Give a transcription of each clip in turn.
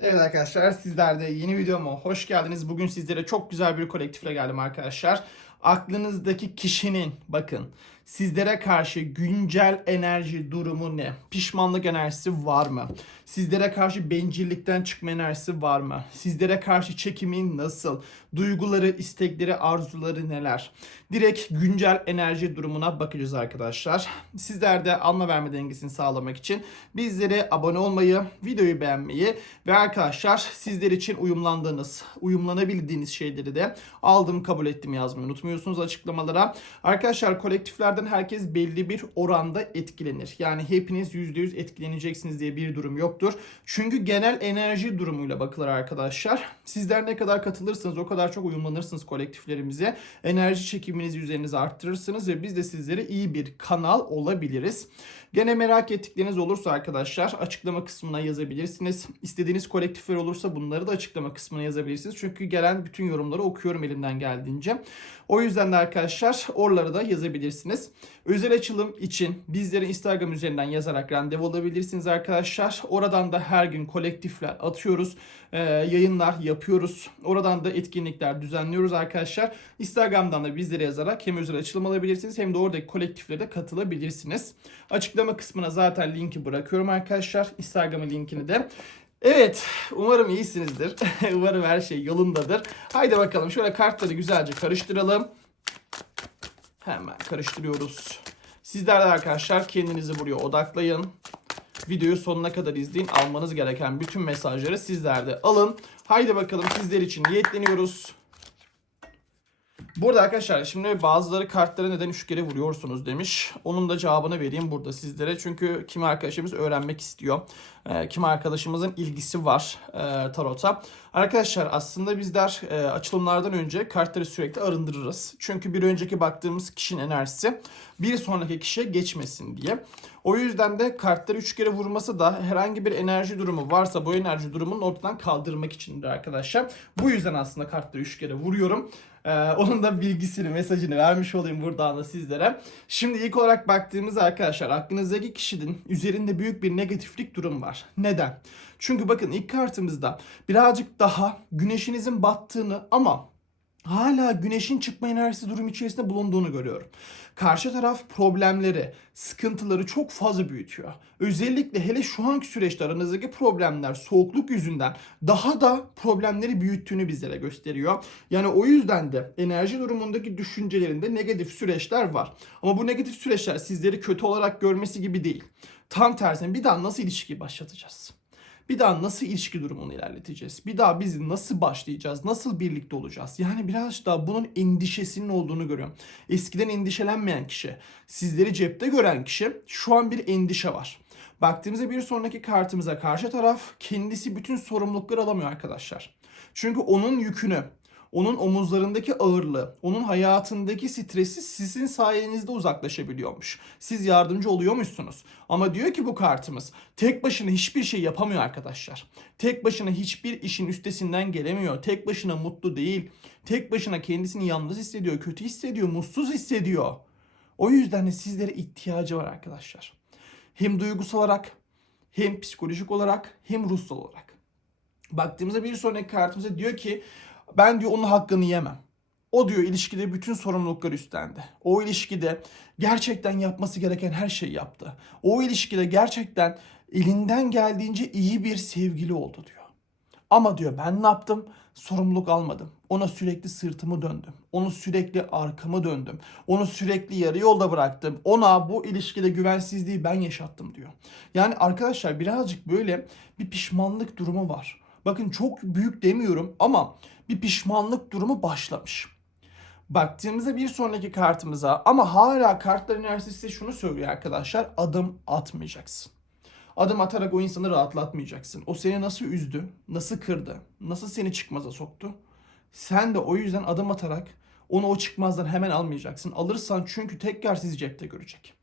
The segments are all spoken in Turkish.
Evet arkadaşlar sizler de yeni videoma hoş geldiniz. Bugün sizlere çok güzel bir kolektifle geldim arkadaşlar. Aklınızdaki kişinin bakın sizlere karşı güncel enerji durumu ne? Pişmanlık enerjisi var mı? Sizlere karşı bencillikten çıkma enerjisi var mı? Sizlere karşı çekimi nasıl? Duyguları, istekleri, arzuları neler? Direkt güncel enerji durumuna bakacağız arkadaşlar. Sizler de alma verme dengesini sağlamak için bizlere abone olmayı, videoyu beğenmeyi ve arkadaşlar sizler için uyumlandığınız, uyumlanabildiğiniz şeyleri de aldım kabul ettim yazmayı unutmuyorsunuz açıklamalara. Arkadaşlar kolektiflerden herkes belli bir oranda etkilenir. Yani hepiniz %100 etkileneceksiniz diye bir durum yoktur. Çünkü genel enerji durumuyla bakılır arkadaşlar. Sizler ne kadar katılırsanız o kadar çok uyumlanırsınız kolektiflerimize. Enerji çekiminizi üzerinize arttırırsınız ve biz de sizlere iyi bir kanal olabiliriz. Gene merak ettikleriniz olursa arkadaşlar açıklama kısmına yazabilirsiniz. İstediğiniz kolektifler olursa bunları da açıklama kısmına yazabilirsiniz. Çünkü gelen bütün yorumları okuyorum elimden geldiğince. O yüzden de arkadaşlar oraları da yazabilirsiniz. Özel açılım için bizlere Instagram üzerinden yazarak randevu alabilirsiniz arkadaşlar. Oradan da her gün kolektifler atıyoruz. Ee, yayınlar yapıyoruz. Oradan da etkinlikler düzenliyoruz arkadaşlar. Instagram'dan da bizlere yazarak hem özel açılım alabilirsiniz hem de oradaki kolektiflere de katılabilirsiniz. Açıklama kısmına zaten linki bırakıyorum arkadaşlar. Instagram'ın linkini de. Evet, umarım iyisinizdir. umarım her şey yolundadır. Haydi bakalım şöyle kartları güzelce karıştıralım. Hemen karıştırıyoruz. Sizler de arkadaşlar kendinizi buraya odaklayın. Videoyu sonuna kadar izleyin. Almanız gereken bütün mesajları sizler de alın. Haydi bakalım sizler için niyetleniyoruz. Burada arkadaşlar şimdi bazıları kartlara neden üç kere vuruyorsunuz demiş. Onun da cevabını vereyim burada sizlere. Çünkü kimi arkadaşımız öğrenmek istiyor. E, kimi arkadaşımızın ilgisi var e, tarota. Arkadaşlar aslında bizler e, açılımlardan önce kartları sürekli arındırırız. Çünkü bir önceki baktığımız kişinin enerjisi bir sonraki kişiye geçmesin diye. O yüzden de kartları üç kere vurması da herhangi bir enerji durumu varsa bu enerji durumunu ortadan kaldırmak içindir arkadaşlar. Bu yüzden aslında kartları üç kere vuruyorum. Ee, onun da bilgisini, mesajını vermiş olayım buradan da sizlere. Şimdi ilk olarak baktığımız arkadaşlar aklınızdaki kişinin üzerinde büyük bir negatiflik durum var. Neden? Çünkü bakın ilk kartımızda birazcık daha güneşinizin battığını ama hala güneşin çıkma enerjisi durum içerisinde bulunduğunu görüyorum. Karşı taraf problemleri, sıkıntıları çok fazla büyütüyor. Özellikle hele şu anki süreçte aranızdaki problemler soğukluk yüzünden daha da problemleri büyüttüğünü bizlere gösteriyor. Yani o yüzden de enerji durumundaki düşüncelerinde negatif süreçler var. Ama bu negatif süreçler sizleri kötü olarak görmesi gibi değil. Tam tersine bir daha nasıl ilişki başlatacağız? Bir daha nasıl ilişki durumunu ilerleteceğiz? Bir daha biz nasıl başlayacağız? Nasıl birlikte olacağız? Yani biraz daha bunun endişesinin olduğunu görüyorum. Eskiden endişelenmeyen kişi, sizleri cepte gören kişi şu an bir endişe var. Baktığımızda bir sonraki kartımıza karşı taraf kendisi bütün sorumlulukları alamıyor arkadaşlar. Çünkü onun yükünü, onun omuzlarındaki ağırlığı, onun hayatındaki stresi sizin sayenizde uzaklaşabiliyormuş. Siz yardımcı oluyormuşsunuz. Ama diyor ki bu kartımız tek başına hiçbir şey yapamıyor arkadaşlar. Tek başına hiçbir işin üstesinden gelemiyor. Tek başına mutlu değil. Tek başına kendisini yalnız hissediyor, kötü hissediyor, mutsuz hissediyor. O yüzden de sizlere ihtiyacı var arkadaşlar. Hem duygusal olarak, hem psikolojik olarak, hem ruhsal olarak. Baktığımızda bir sonraki kartımıza diyor ki ben diyor onun hakkını yemem. O diyor ilişkide bütün sorumlulukları üstlendi. O ilişkide gerçekten yapması gereken her şeyi yaptı. O ilişkide gerçekten elinden geldiğince iyi bir sevgili oldu diyor. Ama diyor ben ne yaptım? Sorumluluk almadım. Ona sürekli sırtımı döndüm. Onu sürekli arkamı döndüm. Onu sürekli yarı yolda bıraktım. Ona bu ilişkide güvensizliği ben yaşattım diyor. Yani arkadaşlar birazcık böyle bir pişmanlık durumu var. Bakın çok büyük demiyorum ama bir pişmanlık durumu başlamış. Baktığımızda bir sonraki kartımıza ama hala kartların enerjisi şunu söylüyor arkadaşlar. Adım atmayacaksın. Adım atarak o insanı rahatlatmayacaksın. O seni nasıl üzdü, nasıl kırdı, nasıl seni çıkmaza soktu. Sen de o yüzden adım atarak onu o çıkmazdan hemen almayacaksın. Alırsan çünkü tekrar sizi cepte görecek.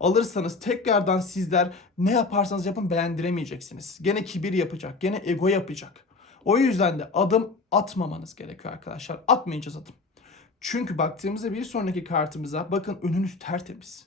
Alırsanız tekrardan sizler ne yaparsanız yapın beğendiremeyeceksiniz. Gene kibir yapacak, gene ego yapacak. O yüzden de adım atmamanız gerekiyor arkadaşlar. Atmayacağız adım. Çünkü baktığımızda bir sonraki kartımıza bakın önünüz tertemiz.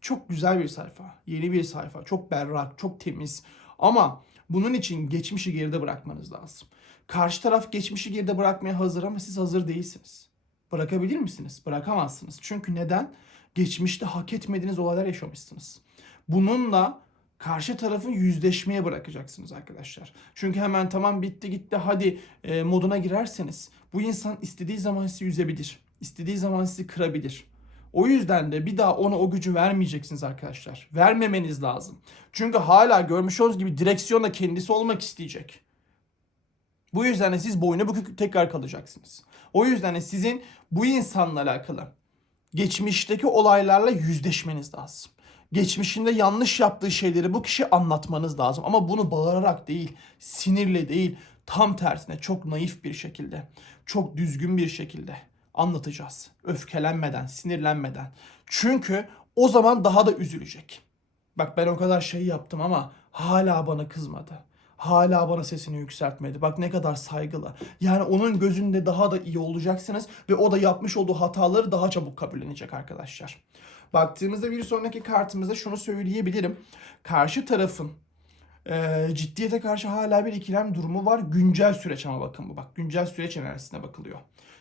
Çok güzel bir sayfa. Yeni bir sayfa. Çok berrak, çok temiz. Ama Bunun için geçmişi geride bırakmanız lazım. Karşı taraf geçmişi geride bırakmaya hazır ama siz hazır değilsiniz. Bırakabilir misiniz? Bırakamazsınız. Çünkü neden? Geçmişte hak etmediğiniz olaylar yaşamışsınız. Bununla karşı tarafın yüzleşmeye bırakacaksınız arkadaşlar. Çünkü hemen tamam bitti gitti hadi e, moduna girerseniz bu insan istediği zaman sizi üzebilir. İstediği zaman sizi kırabilir. O yüzden de bir daha ona o gücü vermeyeceksiniz arkadaşlar. Vermemeniz lazım. Çünkü hala görmüş olduğunuz gibi direksiyonda kendisi olmak isteyecek. Bu yüzden de siz boyuna bükük tekrar kalacaksınız. O yüzden de sizin bu insanla alakalı geçmişteki olaylarla yüzleşmeniz lazım. Geçmişinde yanlış yaptığı şeyleri bu kişi anlatmanız lazım. Ama bunu bağırarak değil, sinirle değil, tam tersine çok naif bir şekilde, çok düzgün bir şekilde anlatacağız. Öfkelenmeden, sinirlenmeden. Çünkü o zaman daha da üzülecek. Bak ben o kadar şey yaptım ama hala bana kızmadı. Hala bana sesini yükseltmedi. Bak ne kadar saygılı. Yani onun gözünde daha da iyi olacaksınız ve o da yapmış olduğu hataları daha çabuk kabullenecek arkadaşlar. Baktığımızda bir sonraki kartımızda şunu söyleyebilirim. Karşı tarafın e, ciddiyete karşı hala bir ikilem durumu var. Güncel süreç ama bakın bu bak. Güncel süreç enerjisine bakılıyor.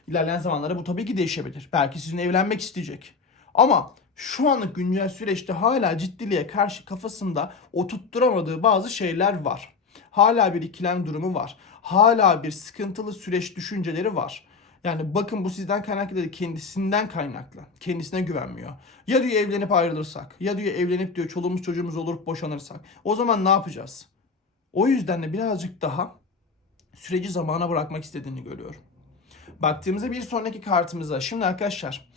İlerleyen zamanlarda bu tabii ki değişebilir. Belki sizinle evlenmek isteyecek. Ama şu anlık güncel süreçte hala ciddiliğe karşı kafasında oturtturamadığı bazı şeyler var. Hala bir ikilem durumu var. Hala bir sıkıntılı süreç düşünceleri var. Yani bakın bu sizden kaynaklı değil, kendisinden kaynaklı. Kendisine güvenmiyor. Ya diyor evlenip ayrılırsak, ya diyor evlenip diyor çoluğumuz çocuğumuz olur boşanırsak. O zaman ne yapacağız? O yüzden de birazcık daha süreci zamana bırakmak istediğini görüyorum. Baktığımızda bir sonraki kartımıza. Şimdi arkadaşlar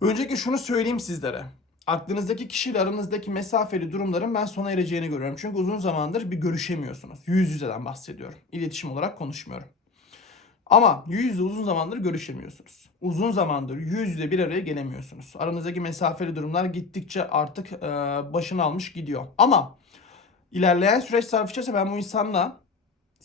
Önceki şunu söyleyeyim sizlere. Aklınızdaki kişiyle aranızdaki mesafeli durumların ben sona ereceğini görüyorum. Çünkü uzun zamandır bir görüşemiyorsunuz. Yüz yüzeden bahsediyorum. İletişim olarak konuşmuyorum. Ama yüz yüze uzun zamandır görüşemiyorsunuz. Uzun zamandır yüz yüze bir araya gelemiyorsunuz. Aranızdaki mesafeli durumlar gittikçe artık e, başını almış gidiyor. Ama ilerleyen süreç sarf içerisinde ben bu insanla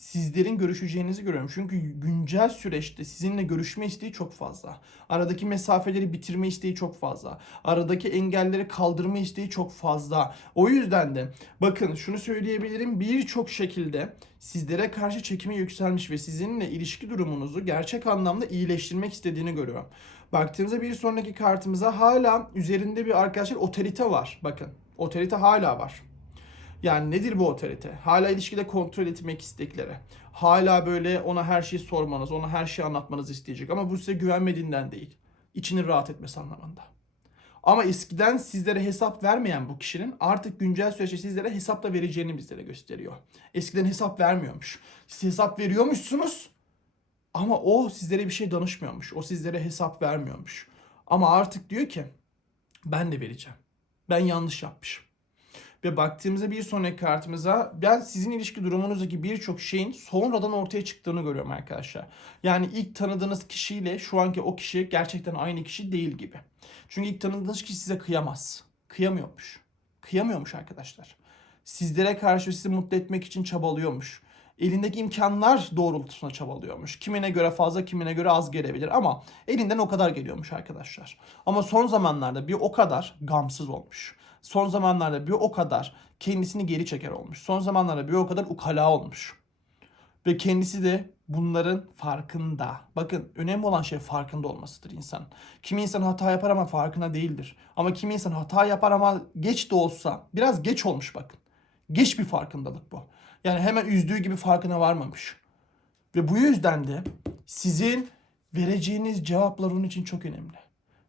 sizlerin görüşeceğinizi görüyorum. Çünkü güncel süreçte sizinle görüşme isteği çok fazla. Aradaki mesafeleri bitirme isteği çok fazla. Aradaki engelleri kaldırma isteği çok fazla. O yüzden de bakın şunu söyleyebilirim birçok şekilde sizlere karşı çekime yükselmiş ve sizinle ilişki durumunuzu gerçek anlamda iyileştirmek istediğini görüyorum. Baktığımızda bir sonraki kartımıza hala üzerinde bir arkadaşlar otorite var. Bakın otorite hala var. Yani nedir bu otorite? Hala ilişkide kontrol etmek istekleri. Hala böyle ona her şeyi sormanız, ona her şeyi anlatmanızı isteyecek. Ama bu size güvenmediğinden değil. İçinin rahat etmesi anlamında. Ama eskiden sizlere hesap vermeyen bu kişinin artık güncel süreçte sizlere hesap da vereceğini bizlere gösteriyor. Eskiden hesap vermiyormuş. Siz hesap veriyormuşsunuz ama o sizlere bir şey danışmıyormuş. O sizlere hesap vermiyormuş. Ama artık diyor ki ben de vereceğim. Ben yanlış yapmışım. Ve baktığımızda bir sonraki kartımıza ben sizin ilişki durumunuzdaki birçok şeyin sonradan ortaya çıktığını görüyorum arkadaşlar. Yani ilk tanıdığınız kişiyle şu anki o kişi gerçekten aynı kişi değil gibi. Çünkü ilk tanıdığınız kişi size kıyamaz. Kıyamıyormuş. Kıyamıyormuş arkadaşlar. Sizlere karşı sizi mutlu etmek için çabalıyormuş elindeki imkanlar doğrultusunda çabalıyormuş. Kimine göre fazla, kimine göre az gelebilir ama elinden o kadar geliyormuş arkadaşlar. Ama son zamanlarda bir o kadar gamsız olmuş. Son zamanlarda bir o kadar kendisini geri çeker olmuş. Son zamanlarda bir o kadar ukala olmuş. Ve kendisi de bunların farkında. Bakın önemli olan şey farkında olmasıdır insan. Kimi insan hata yapar ama farkında değildir. Ama kimi insan hata yapar ama geç de olsa biraz geç olmuş bakın. Geç bir farkındalık bu. Yani hemen üzdüğü gibi farkına varmamış. Ve bu yüzden de sizin vereceğiniz cevaplar onun için çok önemli.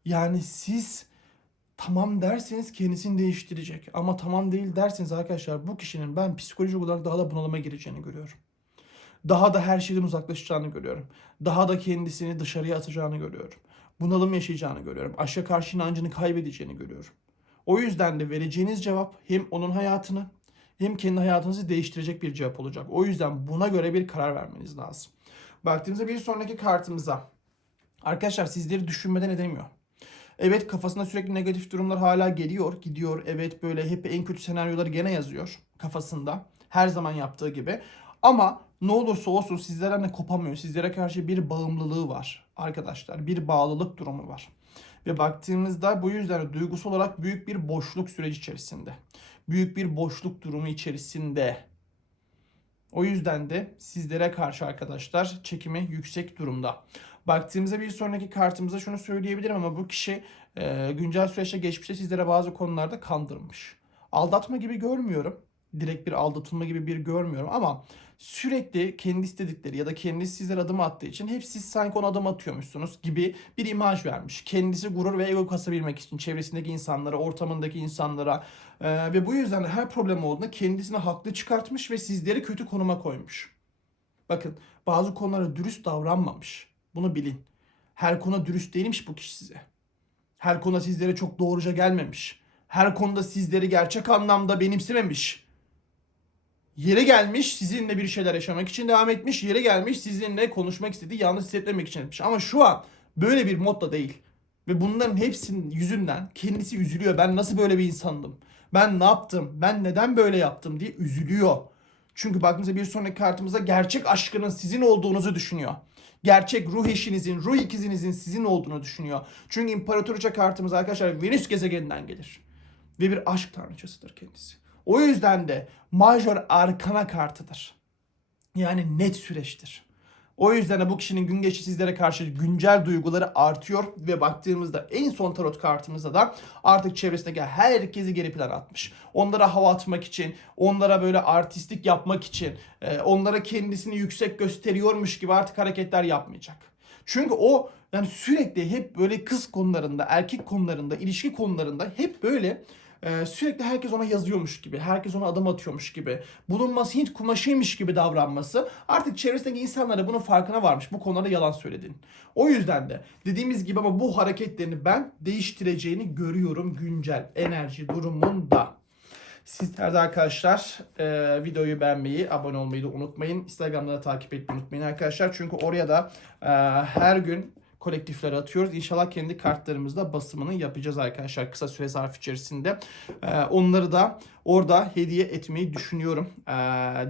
Yani siz tamam derseniz kendisini değiştirecek. Ama tamam değil derseniz arkadaşlar bu kişinin ben psikolojik olarak daha da bunalıma gireceğini görüyorum. Daha da her şeyden uzaklaşacağını görüyorum. Daha da kendisini dışarıya atacağını görüyorum. Bunalım yaşayacağını görüyorum. Aşka karşı inancını kaybedeceğini görüyorum. O yüzden de vereceğiniz cevap hem onun hayatını hem kendi hayatınızı değiştirecek bir cevap olacak. O yüzden buna göre bir karar vermeniz lazım. Baktığımızda bir sonraki kartımıza. Arkadaşlar sizleri düşünmeden edemiyor. Evet kafasında sürekli negatif durumlar hala geliyor, gidiyor. Evet böyle hep en kötü senaryoları gene yazıyor kafasında. Her zaman yaptığı gibi. Ama ne olursa olsun sizlere ne kopamıyor. Sizlere karşı bir bağımlılığı var arkadaşlar. Bir bağlılık durumu var. Ve baktığımızda bu yüzden duygusal olarak büyük bir boşluk süreci içerisinde. Büyük bir boşluk durumu içerisinde. O yüzden de sizlere karşı arkadaşlar çekimi yüksek durumda. Baktığımızda bir sonraki kartımıza şunu söyleyebilirim ama bu kişi e, güncel süreçte geçmişte sizlere bazı konularda kandırmış. Aldatma gibi görmüyorum. Direkt bir aldatılma gibi bir görmüyorum ama sürekli kendi istedikleri ya da kendisi sizlere adım attığı için hep siz sanki ona adım atıyormuşsunuz gibi bir imaj vermiş. Kendisi gurur ve ego kasabilmek için çevresindeki insanlara, ortamındaki insanlara e, ve bu yüzden de her problem olduğunda kendisini haklı çıkartmış ve sizleri kötü konuma koymuş. Bakın bazı konulara dürüst davranmamış. Bunu bilin. Her konuda dürüst değilmiş bu kişi size. Her konuda sizlere çok doğruca gelmemiş. Her konuda sizleri gerçek anlamda benimsememiş. Yere gelmiş sizinle bir şeyler yaşamak için devam etmiş. Yere gelmiş sizinle konuşmak istediği yalnız hissetmemek için etmiş. Ama şu an böyle bir modda değil. Ve bunların hepsinin yüzünden kendisi üzülüyor. Ben nasıl böyle bir insandım? Ben ne yaptım? Ben neden böyle yaptım diye üzülüyor. Çünkü baktığımızda bir sonraki kartımızda gerçek aşkının sizin olduğunuzu düşünüyor. Gerçek ruh eşinizin, ruh ikizinizin sizin olduğunu düşünüyor. Çünkü imparatoriçe kartımız arkadaşlar Venüs gezegeninden gelir. Ve bir aşk tanrıçasıdır kendisi. O yüzden de majör arkana kartıdır. Yani net süreçtir. O yüzden de bu kişinin gün geçti sizlere karşı güncel duyguları artıyor ve baktığımızda en son tarot kartımızda da artık çevresindeki herkesi geri plana atmış. Onlara hava atmak için, onlara böyle artistik yapmak için, e, onlara kendisini yüksek gösteriyormuş gibi artık hareketler yapmayacak. Çünkü o yani sürekli hep böyle kız konularında, erkek konularında, ilişki konularında hep böyle e, sürekli herkes ona yazıyormuş gibi, herkes ona adım atıyormuş gibi, bulunması Hint kumaşıymış gibi davranması artık çevresindeki insanlara bunun farkına varmış. Bu konularda yalan söyledin. O yüzden de dediğimiz gibi ama bu hareketlerini ben değiştireceğini görüyorum güncel enerji durumunda. Sizler de arkadaşlar e, videoyu beğenmeyi, abone olmayı da unutmayın. Instagram'da da takip etmeyi unutmayın arkadaşlar. Çünkü oraya da e, her gün kolektiflere atıyoruz. İnşallah kendi kartlarımızda basımını yapacağız arkadaşlar kısa süre zarf içerisinde. Ee, onları da orada hediye etmeyi düşünüyorum. Ee,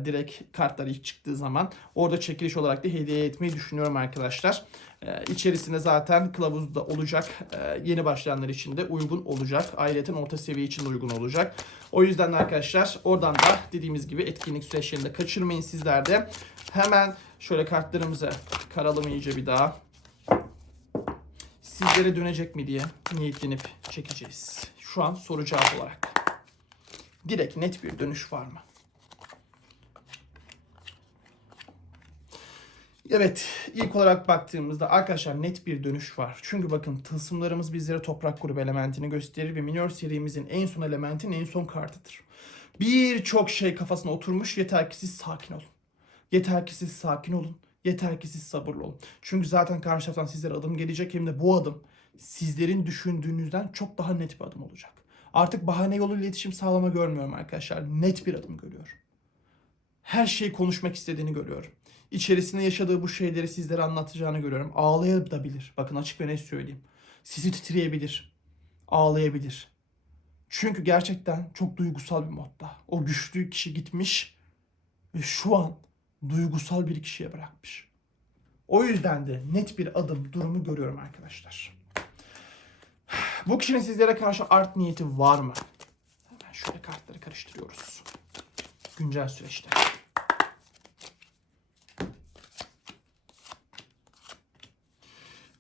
direkt kartlar ilk çıktığı zaman. Orada çekiliş olarak da hediye etmeyi düşünüyorum arkadaşlar. Ee, içerisinde zaten kılavuz da olacak. Ee, yeni başlayanlar için de uygun olacak. Ayrıca orta seviye için de uygun olacak. O yüzden de arkadaşlar oradan da dediğimiz gibi etkinlik süreçlerinde kaçırmayın sizler de. Hemen şöyle kartlarımızı karalım iyice bir daha sizlere dönecek mi diye niyetlenip çekeceğiz. Şu an soru cevap olarak. Direkt net bir dönüş var mı? Evet, ilk olarak baktığımızda arkadaşlar net bir dönüş var. Çünkü bakın tılsımlarımız bizlere toprak grubu elementini gösterir ve minor serimizin en son elementin en son kartıdır. Birçok şey kafasına oturmuş yeter ki siz sakin olun. Yeter ki siz sakin olun. Yeter ki siz sabırlı olun. Çünkü zaten karşı taraftan sizlere adım gelecek hem de bu adım sizlerin düşündüğünüzden çok daha net bir adım olacak. Artık bahane yoluyla iletişim sağlama görmüyorum arkadaşlar. Net bir adım görüyorum. Her şeyi konuşmak istediğini görüyorum. İçerisinde yaşadığı bu şeyleri sizlere anlatacağını görüyorum. Ağlayabilir. Bakın açık ve net söyleyeyim. Sizi titreyebilir. Ağlayabilir. Çünkü gerçekten çok duygusal bir modda. O güçlü kişi gitmiş ve şu an duygusal bir kişiye bırakmış. O yüzden de net bir adım durumu görüyorum arkadaşlar. Bu kişinin sizlere karşı art niyeti var mı? Hemen şöyle kartları karıştırıyoruz. Güncel süreçte.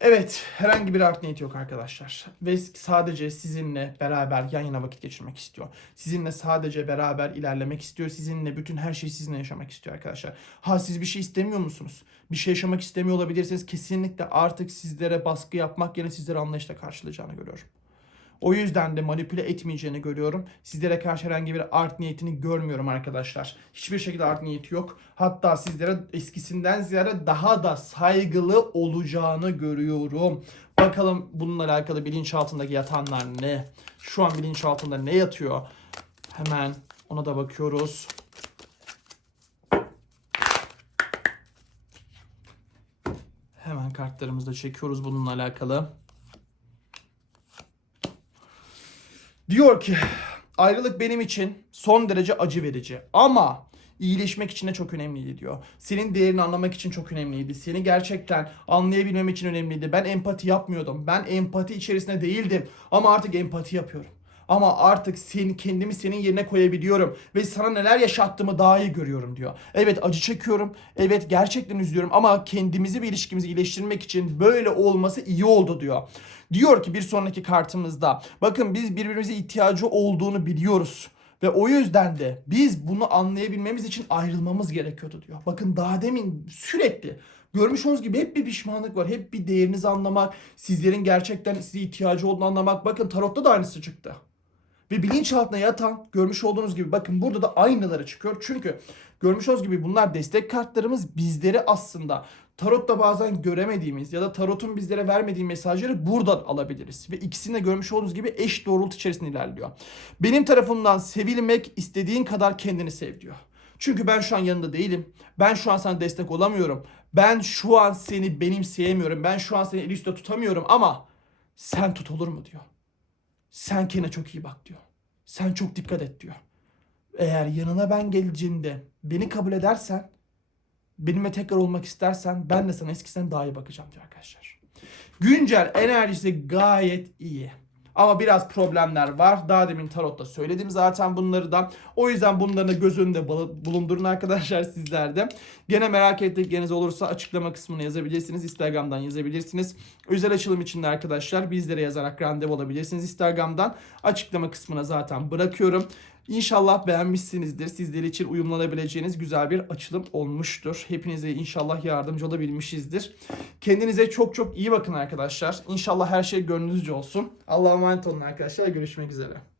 Evet, herhangi bir art niyeti yok arkadaşlar. Ve sadece sizinle beraber yan yana vakit geçirmek istiyor. Sizinle sadece beraber ilerlemek istiyor. Sizinle bütün her şeyi sizinle yaşamak istiyor arkadaşlar. Ha siz bir şey istemiyor musunuz? Bir şey yaşamak istemiyor olabilirsiniz. Kesinlikle artık sizlere baskı yapmak yerine sizlere anlayışla karşılayacağını görüyorum. O yüzden de manipüle etmeyeceğini görüyorum. Sizlere karşı herhangi bir art niyetini görmüyorum arkadaşlar. Hiçbir şekilde art niyeti yok. Hatta sizlere eskisinden ziyade daha da saygılı olacağını görüyorum. Bakalım bununla alakalı bilinçaltındaki yatanlar ne? Şu an bilinçaltında ne yatıyor? Hemen ona da bakıyoruz. Hemen kartlarımızı da çekiyoruz bununla alakalı. Diyor ki ayrılık benim için son derece acı verici ama iyileşmek için de çok önemliydi diyor. Senin değerini anlamak için çok önemliydi. Seni gerçekten anlayabilmem için önemliydi. Ben empati yapmıyordum. Ben empati içerisinde değildim ama artık empati yapıyorum. Ama artık seni, kendimi senin yerine koyabiliyorum ve sana neler yaşattığımı daha iyi görüyorum diyor. Evet acı çekiyorum. Evet gerçekten üzülüyorum ama kendimizi ve ilişkimizi iyileştirmek için böyle olması iyi oldu diyor. Diyor ki bir sonraki kartımızda bakın biz birbirimize ihtiyacı olduğunu biliyoruz. Ve o yüzden de biz bunu anlayabilmemiz için ayrılmamız gerekiyordu diyor. Bakın daha demin sürekli görmüş olduğunuz gibi hep bir pişmanlık var. Hep bir değerinizi anlamak, sizlerin gerçekten size ihtiyacı olduğunu anlamak. Bakın tarotta da aynısı çıktı. Ve bilinçaltına yatan görmüş olduğunuz gibi bakın burada da aynıları çıkıyor. Çünkü görmüş olduğunuz gibi bunlar destek kartlarımız bizleri aslında tarotta bazen göremediğimiz ya da tarotun bizlere vermediği mesajları buradan alabiliriz. Ve ikisini de görmüş olduğunuz gibi eş doğrultu içerisinde ilerliyor. Benim tarafımdan sevilmek istediğin kadar kendini sev diyor. Çünkü ben şu an yanında değilim. Ben şu an sana destek olamıyorum. Ben şu an seni benimseyemiyorum. Ben şu an seni el üstte tutamıyorum ama sen tut olur mu diyor. Sen kendine çok iyi bak diyor. Sen çok dikkat et diyor. Eğer yanına ben geleceğimde beni kabul edersen, benimle tekrar olmak istersen ben de sana eskisinden daha iyi bakacağım diyor arkadaşlar. Güncel enerjisi gayet iyi. Ama biraz problemler var. Daha demin tarotta söyledim zaten bunları da. O yüzden bunları göz önünde bulu- bulundurun arkadaşlar sizler de. Gene merak ettikleriniz olursa açıklama kısmına yazabilirsiniz. Instagram'dan yazabilirsiniz. Özel açılım için de arkadaşlar bizlere yazarak randevu alabilirsiniz Instagram'dan. Açıklama kısmına zaten bırakıyorum. İnşallah beğenmişsinizdir. Sizler için uyumlanabileceğiniz güzel bir açılım olmuştur. Hepinize inşallah yardımcı olabilmişizdir. Kendinize çok çok iyi bakın arkadaşlar. İnşallah her şey gönlünüzce olsun. Allah'a emanet olun arkadaşlar. Görüşmek üzere.